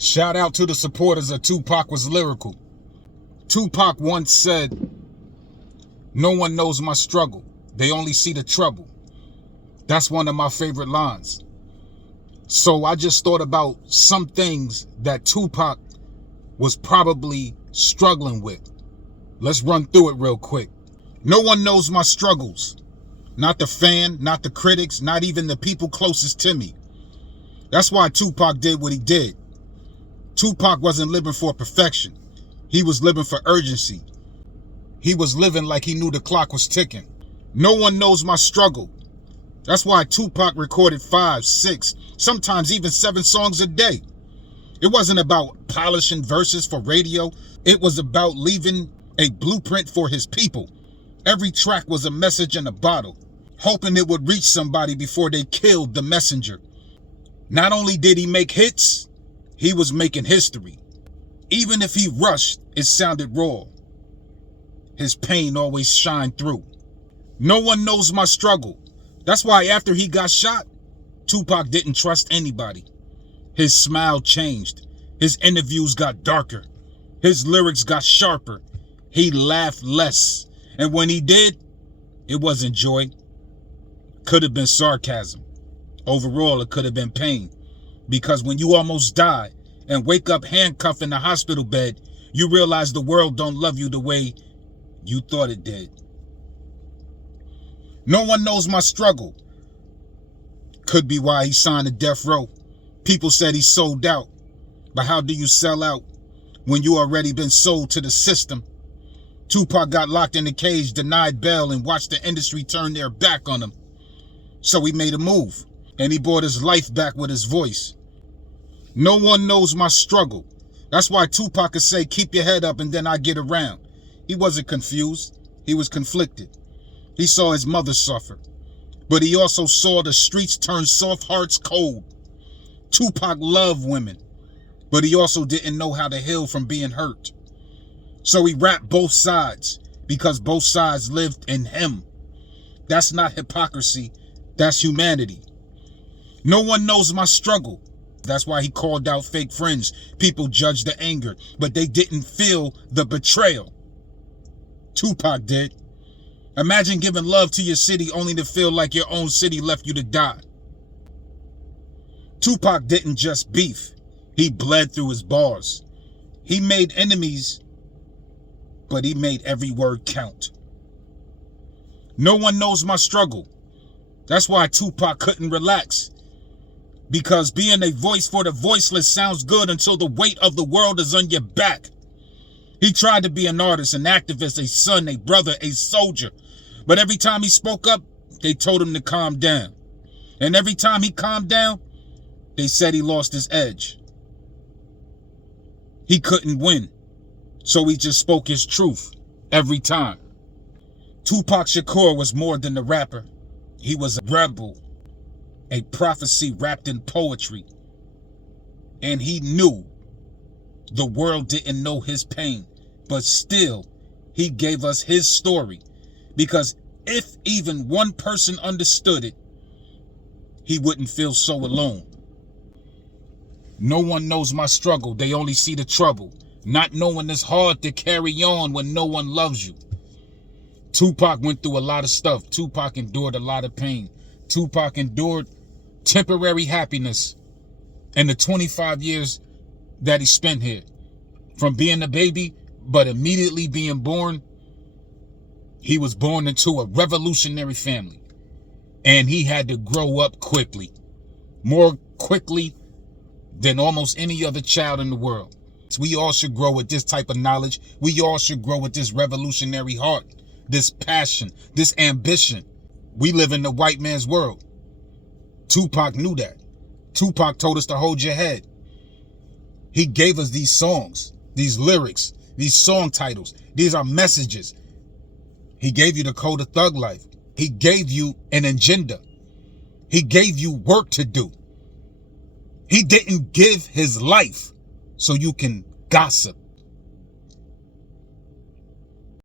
Shout out to the supporters of Tupac Was Lyrical. Tupac once said, "No one knows my struggle. They only see the trouble." That's one of my favorite lines. So I just thought about some things that Tupac was probably struggling with. Let's run through it real quick. No one knows my struggles. Not the fan, not the critics, not even the people closest to me. That's why Tupac did what he did. Tupac wasn't living for perfection. He was living for urgency. He was living like he knew the clock was ticking. No one knows my struggle. That's why Tupac recorded 5, 6, sometimes even 7 songs a day. It wasn't about polishing verses for radio. It was about leaving a blueprint for his people. Every track was a message in a bottle, hoping it would reach somebody before they killed the messenger. Not only did he make hits, he was making history. Even if he rushed, it sounded raw. His pain always shined through. No one knows my struggle. That's why after he got shot, Tupac didn't trust anybody. His smile changed. His interviews got darker. His lyrics got sharper. He laughed less. And when he did, it wasn't joy. Could have been sarcasm. Overall, it could have been pain. Because when you almost die and wake up handcuffed in the hospital bed, you realize the world don't love you the way you thought it did. No one knows my struggle. Could be why he signed to death row. People said he sold out. But how do you sell out when you already been sold to the system? Tupac got locked in a cage, denied bail, and watched the industry turn their back on him. So he made a move, and he brought his life back with his voice. No one knows my struggle. That's why Tupac could say, "Keep your head up and then I get around." He wasn't confused. He was conflicted. He saw his mother suffer, but he also saw the streets turn soft hearts cold. Tupac loved women, but he also didn't know how to heal from being hurt. So he rapped both sides because both sides lived in him. That's not hypocrisy. That's humanity. No one knows my struggle. That's why he called out fake friends. People judged the anger, but they didn't feel the betrayal. Tupac did. Imagine giving love to your city only to feel like your own city left you to die. Tupac didn't just beef. He bled through his bars. He made enemies, but he made every word count. No one knows my struggle. That's why Tupac couldn't relax. Because being a voice for the voiceless sounds good until the weight of the world is on your back. He tried to be an artist, an activist, a son, a brother, a soldier. But every time he spoke up, they told him to calm down. And every time he calmed down, they said he lost his edge. He couldn't win, so he just spoke his truth every time. Tupac Shakur was more than a rapper. He was a rebel, a prophecy wrapped in poetry. And he knew the world didn't know his pain, but still, he gave us his story. Because if even one person understood it, he wouldn't feel so alone. No one knows my struggle. They only see the trouble. Not knowing it's hard to carry on when no one loves you. Tupac went through a lot of stuff. Tupac endured a lot of pain. Tupac endured temporary happiness in the 25 years that he spent here. From being a baby, but immediately being born, he was born into a revolutionary family. And he had to grow up quickly. More quickly than almost any other child in the world. So we all should grow with this type of knowledge. We all should grow with this revolutionary heart, this passion, this ambition. We live in the white man's world. Tupac knew that. Tupac told us to hold your head. He gave us these songs, these lyrics, these song titles. These are messages. He gave you the code of thug life. He gave you an agenda. He gave you work to do. He didn't give his life so you can gossip.